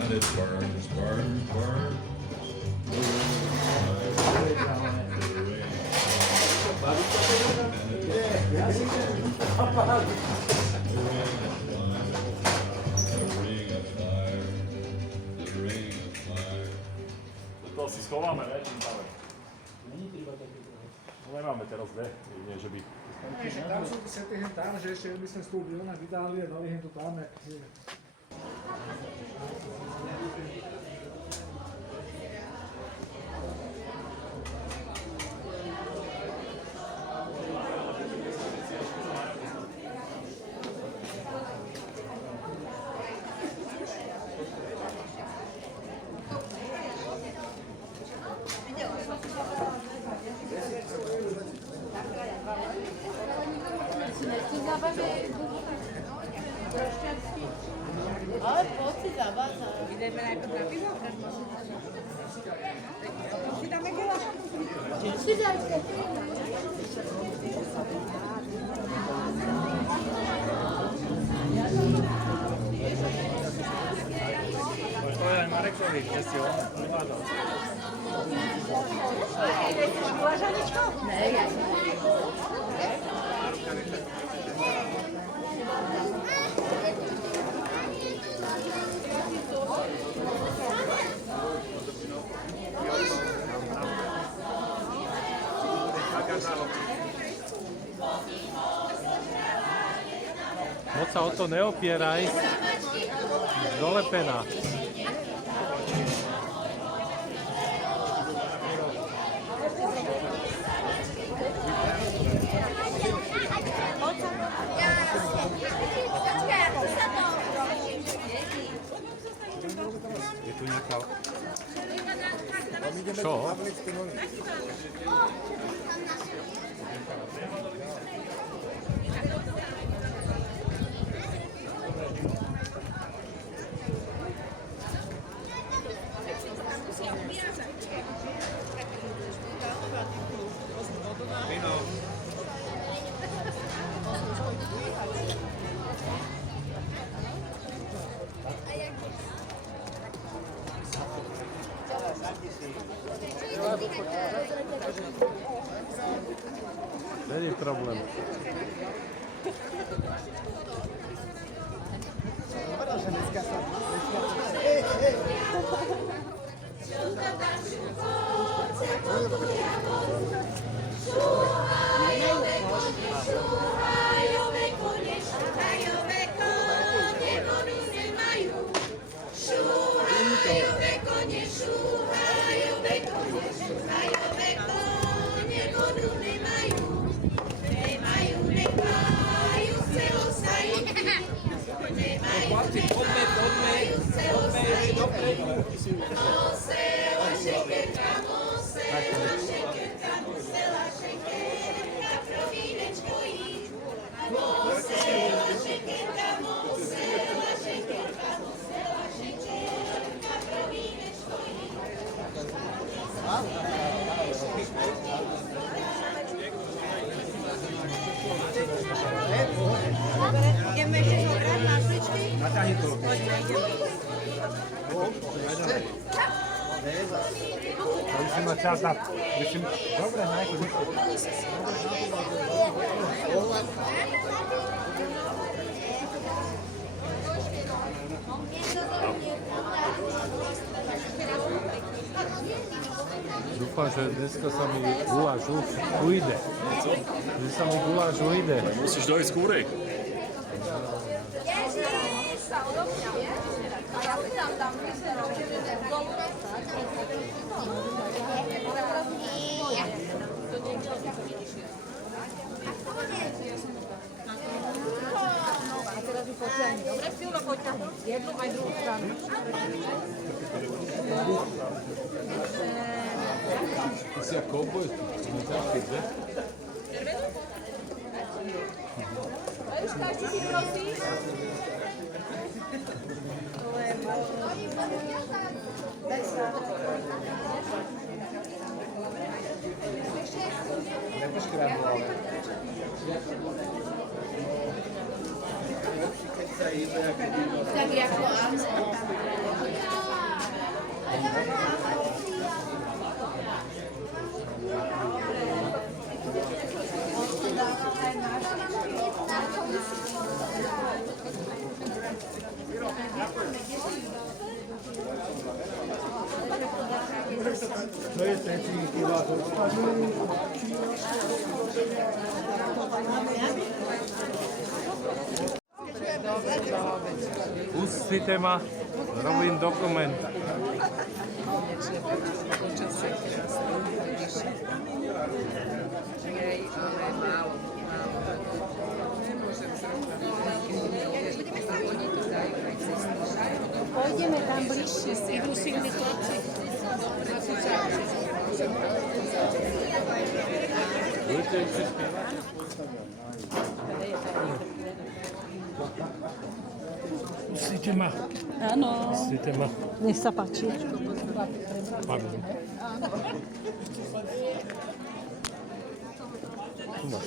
And it burns, burns, burns. To si schováme, ne? Tým dáme. No nemáme teraz dve, nie, že by... Ešte tam sú sety hen tam, že ešte by sme z toho Bilona vydali a dali hen to tam, jak je. Ale poď si zavázať. Ideme najprv na pivo? Si dáme gelaš? Si dajte. To je aj Marekovi, kde si on ovládal. Vlažaničko? Ne, ja si. Moc sa o to neopieraj. Dolepená. Je tu nejaká... Čo? Není problém. Ideme ešte zobrať masličky? Naťahni to. Poďme, ideme. Musím mať čas na... Dobre, najprv. Dúfam, že dneska sa mi guláš ujde. Že sa mi guláš ujde. Musíš dojsť skôrej. A teraz ju potiahni. Dobre, silno potiahni. Jednu aj druhú stranu. Ty si ako oboj, si mi ťažké dve. Ešte si prosíš? Daj sa. Nepoškráblo, ale... Tak jako áno. To je techniky, to Pustite ma, robím dokument. Pôjdeme tam bližšie, idú si mi chlapci. Budete ešte spievať? Pustite ma. Áno. Pustite ma. Nech sa páči. Pardon. Tu máš.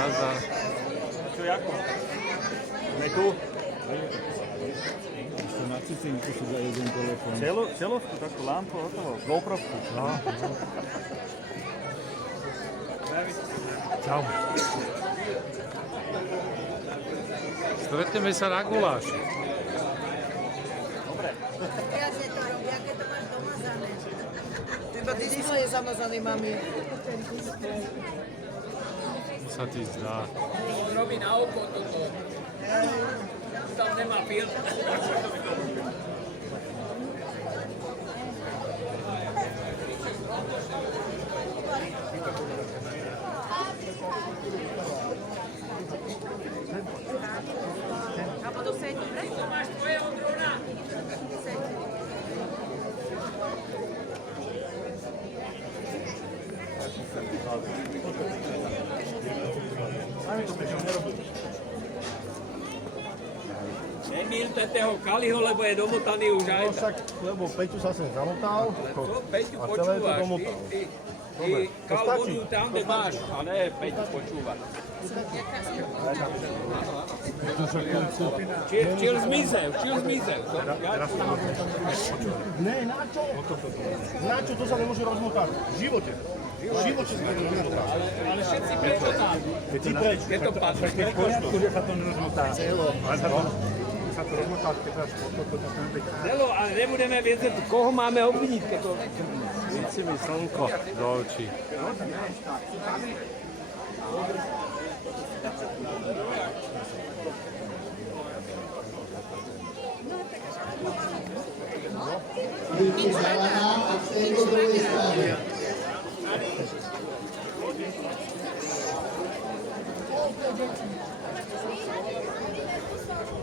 Nazdar. Čo, jako? Sme tu? Ešte na cicinku si za jeden telefón. Celovku, takú lampu, hotovo. GoProvku. No. Čau. Stretneme sa na guláši. Krásne to robia, keď to máš domazané. Iba ty nie je zamazaný, mami. Sa ti zdá. Robí na oko toto. Tam nemá filtr. A budú sedieť, dobre? To máš tvojeho drona. Nemýlte toho Kaliho, lebo je domotaný už aj tak. Však, lebo Peťu sa sem zamotal Čo, Peťu a celé to počúvaš? domotal. Ty Kal stačí. vodu tam, kde máš, a ne Peťu počúvať. Čiel zmizel. Ne, na čo? Na čo? To sa nemôže rozmotať. V živote. V živote sa nemôže rozmotať. Ale všetci premotáme. Ty preč. Je to patrí. Delo, ale nebudeme vedieť, koho máme obviniť, keď to... Víci mi slnko do očí. Buďte zelená a stejko z druhej strany.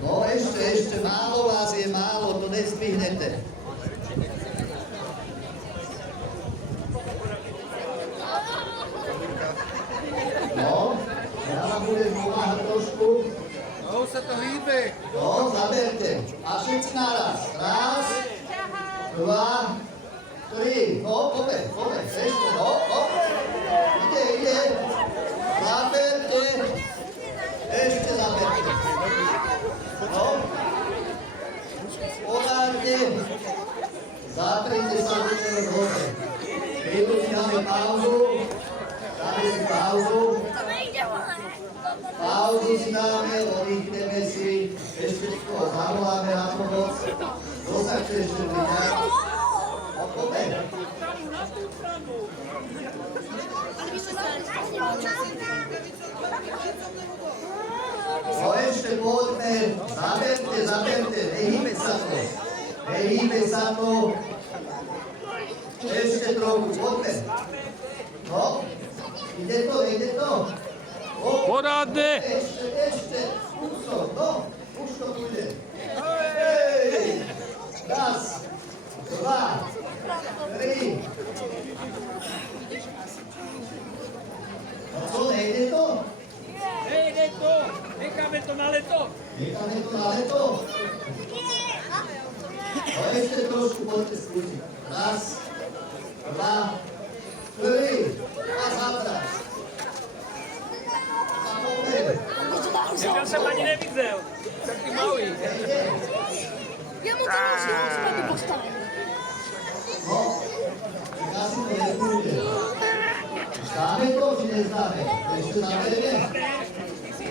No ešte, málo vás je, málo, to nezdvihnete. No, ja vám budem pomáhať trošku. No, sa to hýbe. No, zaberte. A všetci naraz. Raz, dva, tri. No, poďme. Ešte, no. Ide. Zaberte. Ešte zaberte. No. Podárne. Zatrite sa ručenou hore. Chvíľu si dáme pauzu. Pauzu si dáme, oddychneme si, ešte niekoho zavoláme na pomoc. Kto sa chce ešte pridať? No poďme. No ešte poďme, zaberte, nehýbe sa to. Ešte trochu, poďme. No, ide to. Porádne! Ešte, skúso, no, už to pôjde. Hej! Raz, dva, tri. No čo, nejde to? Nejde to! Necháme to na leto! Necháme to na leto? No ešte trošku poďte skúsiť. Raz, dva, tri. A zavraz. A poďme. Ja som ani nevidel. Taký malý. Ja mu to môžem postaviť. No, asi to nepôjde. Zdáme to, či nezdáme? Ešte naberieme?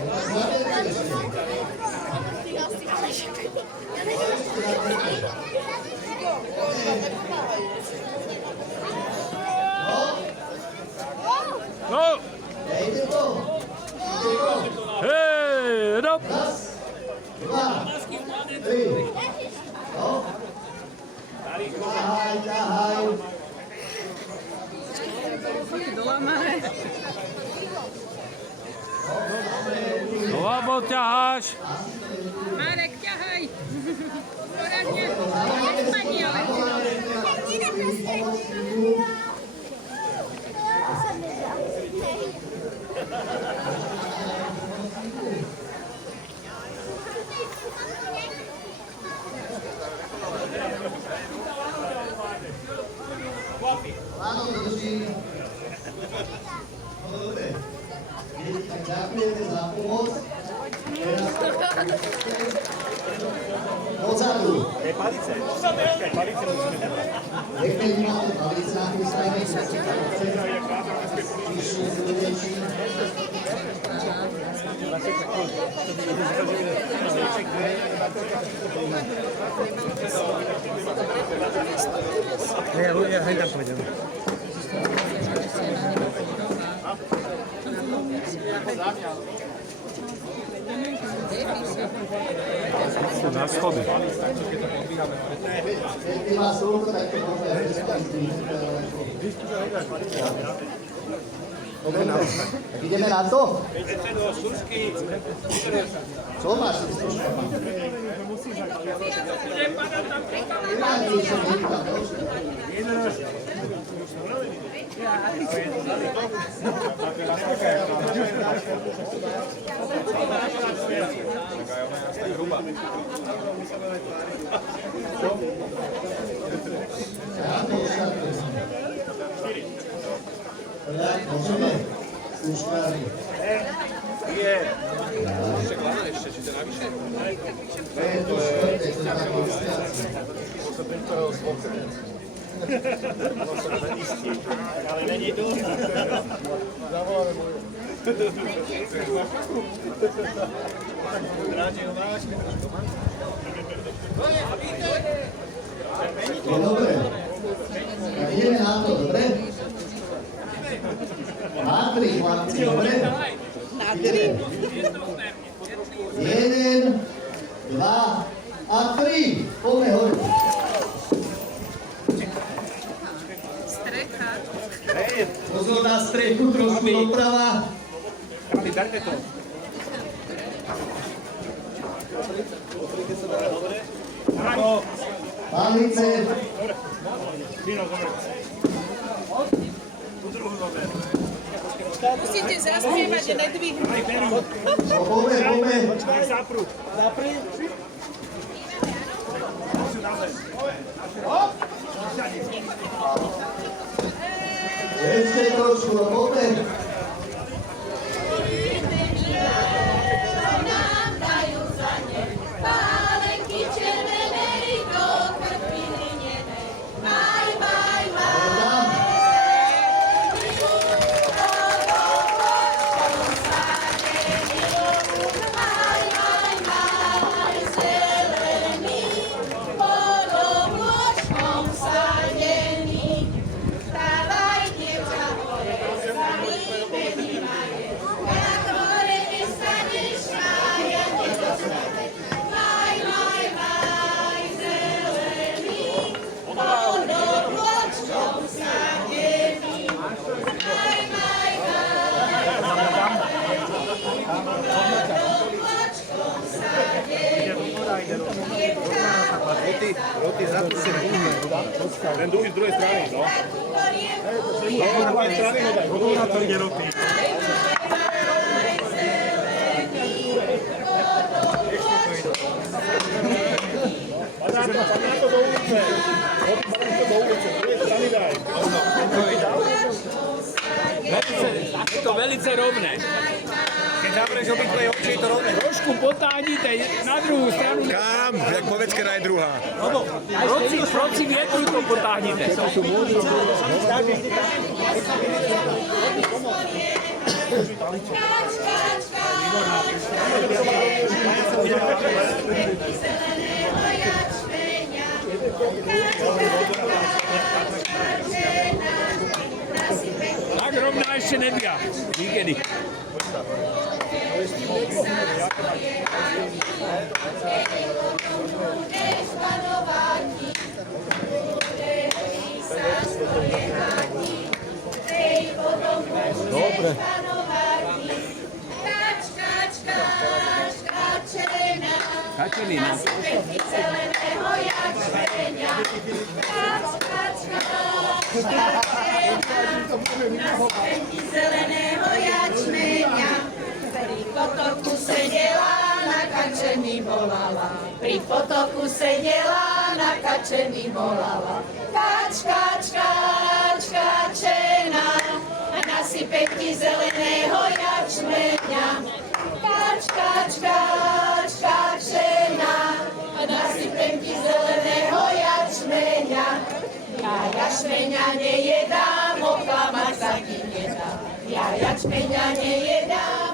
Naberieme ešte. No! Nejde to? Ide to? Hej, no! Raz, dva, tri. No. Ťahaj, ťahaj. Lebo ťaháš. Marek, ťahaj. Poradne. Nespadni, ale. Áno, drží. No dobre. Tak ďakujeme za pomoc. Teraz pozadu. Palice. Palice musíme dať. Nech mi máte palice nachystané. Vyššie zvedečí. Ja hej tam pôjdem. Sú na schody. Keď má slnko, tak to môže Dobre, tak ideme na to? Čo máš s troškami? Nemám niečo, nie tam trošku. Tak, môžeme? Skúškári. To je to štvrté, to je taká inšpirácia. Ale není tu. Zavoláme mu. Je dobre. Tak ideme na to, dobre? Na tri, chlapci, dobre? Na tri. 1, 2 a 3. Poďme hore. Strecha. Pozor na strechu, trošku doprava. Chalani, dajte to. Palice. Dino, dobre. Musíte zaspievať a nedvihnúť. Poďme, poďme. Počkaj, zapru. Zapri. Ešte trošku, poďme. Stávaj, dievča, Ten druhý z druhej strany, no. Z druhej strany ho daj. Roty ide roty. Padá to do ulice. Padá to do ulice. Z druhej strany daj. Je to velice rovné. Keď zavreš obidve oči, je to rovné. Trošku potáhnite na druhú stranu. Kam? Jak povedz, ktorá je druhá. Proci vietru to potáhnite. Tak rovná ešte nebia. Nikedy. Dobre. Kačenina. Zeleného jačmeňa, pri potoku sedela, na kačení volala. Pri potoku sedela, na kačení volala. Kač, kač, kač, kačena, nasype ti zeleného jačmeňa. Kač, kač, kač, kačena, nasype ti zeleného jačmeňa. Ja jačmeňa nejedám, oklamať sa ti nedám. Ja jačmeňa nejedám,